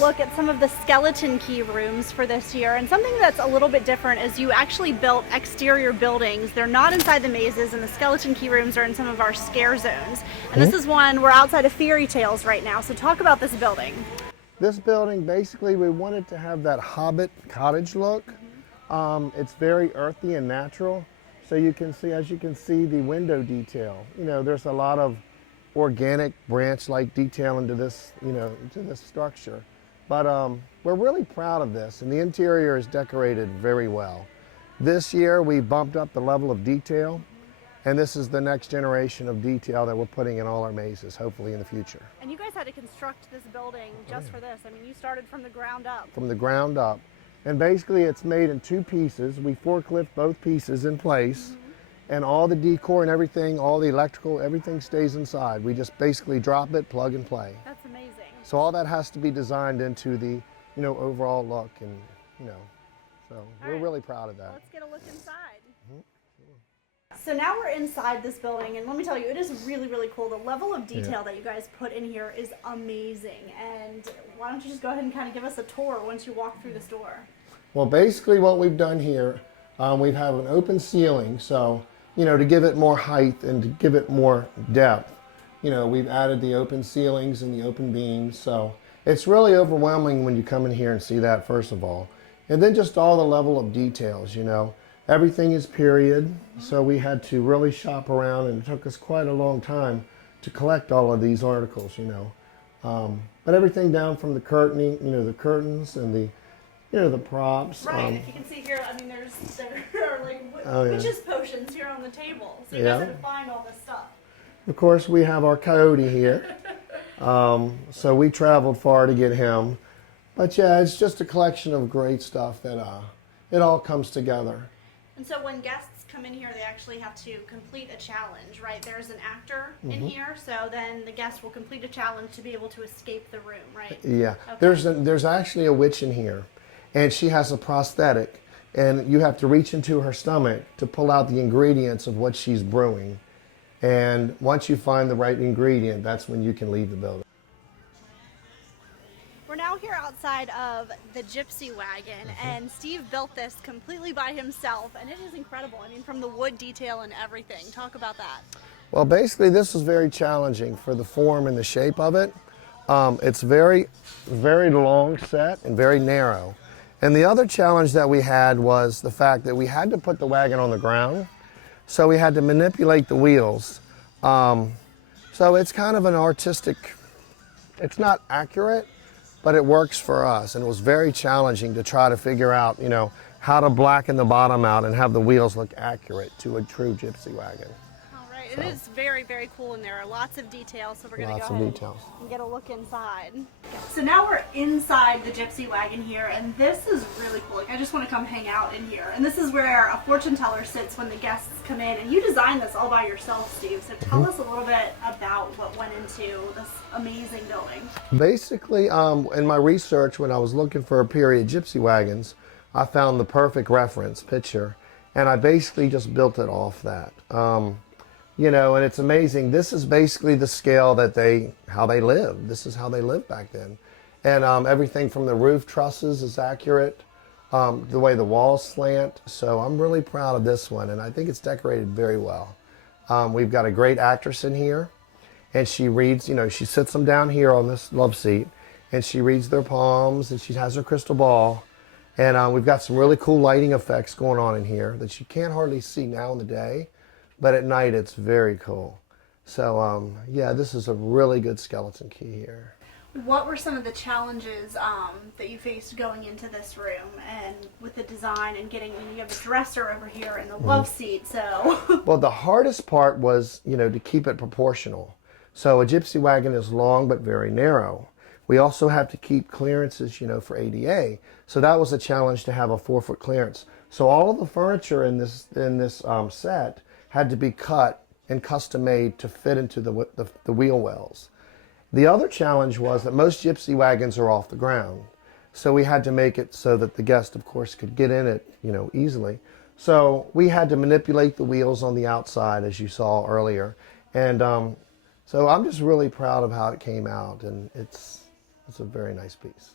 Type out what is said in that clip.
look at some of the skeleton key rooms for this year, and something that's a little bit different is you actually built exterior buildings. They're not inside the mazes, and the skeleton key rooms are in some of our scare zones. And this is one, we're outside of Fairy Tales right now, so talk about this building. This building, basically, we wanted to have that Hobbit cottage look. It's very earthy and natural. So you can see, as you can see, the window detail. You know, there's a lot of organic branch-like detail into this, into this structure. But we're really proud of this, and the interior is decorated very well. This year, we bumped up the level of detail, and this is the next generation of detail that we're putting in all our mazes, hopefully in the future. And you guys had to construct this building just for this. I mean, you started from the ground up. From the ground up. And basically it's made in two pieces. We forklift both pieces in place, and all the decor and everything, all the electrical, everything stays inside. We just basically drop it, plug and play. That's amazing. So all that has to be designed into the, overall look, and, so we're really proud of that. Let's get a look inside. So now we're inside this building, and let me tell you, it is really, really cool. The level of detail that you guys put in here is amazing. And why don't you just go ahead and kind of give us a tour once you walk through this door? Well, basically what we've done here, we have an open ceiling, so, to give it more height and to give it more depth, we've added the open ceilings and the open beams. So it's really overwhelming when you come in here and see that, first of all. And then just all the level of details, Everything is period, so we had to really shop around, and it took us quite a long time to collect all of these articles, But everything down from the curtaining, the curtains and the props. Right, if you can see here, I mean, there are like witches potions here on the table, so you guys had to find all this stuff. Of course, we have our coyote here, so we traveled far to get him. But yeah, it's just a collection of great stuff that it all comes together. And so when guests come in here, they actually have to complete a challenge, right? There's an actor in here, so then the guest will complete a challenge to be able to escape the room, right? Yeah, okay. There's actually a witch in here, and she has a prosthetic, and you have to reach into her stomach to pull out the ingredients of what she's brewing. And once you find the right ingredient, that's when you can leave the building. We're now here outside of the Gypsy Wagon, and Steve built this completely by himself, and it is incredible. I mean, from the wood detail and everything. Talk about that. Well, basically, this was very challenging for the form and the shape of it. It's very, very long set and very narrow. And the other challenge that we had was the fact that we had to put the wagon on the ground, so we had to manipulate the wheels. So it's kind of an artistic, it's not accurate, but it works for us, and it was very challenging to try to figure out, how to blacken the bottom out and have the wheels look accurate to a true Gypsy wagon. All right, so, it is very, very cool, and there are lots of details, so we're going to go ahead and get a look inside. So now we're inside the Gypsy Wagon here, and this is really cool. Like, I just want to come hang out in here. And this is where a fortune teller sits when the guests come in, and you designed this all by yourself, Steve. So tell us a little bit about what went into this amazing building. Basically, in my research, when I was looking for period Gypsy wagons, I found the perfect reference picture, and I basically just built it off that. And it's amazing. This is basically the scale that how they lived. This is how they lived back then. And everything from the roof trusses is accurate, the way the walls slant. So I'm really proud of this one, and I think it's decorated very well. We've got a great actress in here, and she reads, she sits them down here on this love seat, and she reads their palms, and she has her crystal ball. And we've got some really cool lighting effects going on in here that you can't hardly see now in the day, but at night it's very cool. So yeah, this is a really good skeleton key here. What were some of the challenges that you faced going into this room and with the design and you have a dresser over here and the love seat, so. Well, the hardest part was, to keep it proportional. So a Gypsy wagon is long but very narrow. We also have to keep clearances, for ADA. So that was a challenge to have a 4-foot clearance. So all of the furniture in this set had to be cut and custom made to fit into the wheel wells. The other challenge was that most Gypsy wagons are off the ground. So we had to make it so that the guest, of course, could get in it, easily. So we had to manipulate the wheels on the outside, as you saw earlier. And so I'm just really proud of how it came out, and it's a very nice piece.